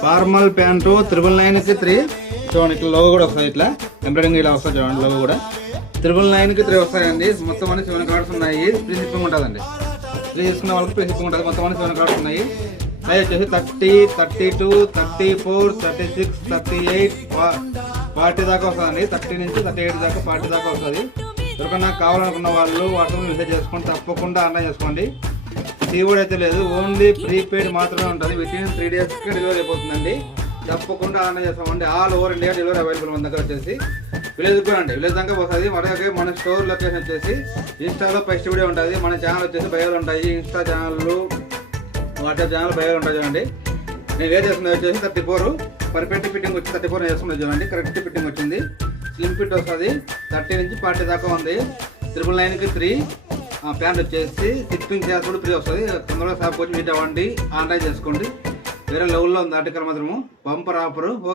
Formal pant 999కి 3 చూడండి. ఇట్లా logo కూడా వస్తుంది, ఇట్లా ఎంబ్రాయిడింగ్ ఇలా వస్తుంది చూడండి. లోగో కూడా 999కి 3 వస్తాయండి. మొత్తం అన్ని 7 కార్డ్స్ ఉన్నాయి. ఫ్రీ షిప్పింగ్ ఉంటుందండి. ఫ్రీ తీసుకున్న వాళ్ళకి ఫ్రీ షిప్పింగ్ ఉంటుంది. మొత్తం అన్ని 7 కార్డ్స్ ఉన్నాయి. అవి వచ్చేసి 30, 32, 34, 36, 38, 40 దాకా వస్తుందండి. 30 నుంచి 38 దాకా 40 దాకా వస్తుంది. ఎవరికన్నా కావాలనుకున్న వాళ్ళు వాట్సాప్ మెసేజ్ చేసుకోండి, తప్పకుండా ఆన్లైన్ చేసుకోండి. సీఓడి అయితే లేదు, ఓన్లీ ప్రీపెయిడ్ మాత్రమే ఉంటుంది. వితిన్ 3 డేస్కి డెలివరీ అయిపోతుందండి. తప్పకుండా ఆన్లైన్ చేస్తామండి. All over India delivery available మన దగ్గర వచ్చేసి. విలేజ్ కూడా అండి, విలేజ్ దాకా వస్తుంది. మన స్టోర్ లొకేషన్ వచ్చేసి ఇన్స్టాలో ఫస్ట్ వీడియో ఉంటుంది. మన ఛానల్ వచ్చేసి బయోలు ఉంటాయి. ఇన్స్టా ఛానళ్ళు, వాట్సాప్ ఛానల్ బయోలు ఉంటాయి చూడండి. నేను వేర్ చేస్తున్నది వచ్చేసి 34 పర్ఫెక్ట్ ఫిట్టింగ్ వచ్చి 34 చేస్తున్నది చూడండి. కరెక్ట్ ఫిట్టింగ్ వచ్చింది. స్లిమ్ ఫిట్ వస్తుంది. 30 నుంచి 40 దాకా ఉంది. 999కి 3 ప్యాంట్ వచ్చేసి షిప్పింగ్ ఛార్జ్ కూడా ఫ్రీ వస్తుంది. తొందరగా షాప్కి వచ్చి మీట్ అవ్వండి, ఆన్లైన్ చేసుకోండి. వేరే లెవెల్లో ఉంది ఆర్టికల్ మాత్రము బంపర్ ఆఫరు.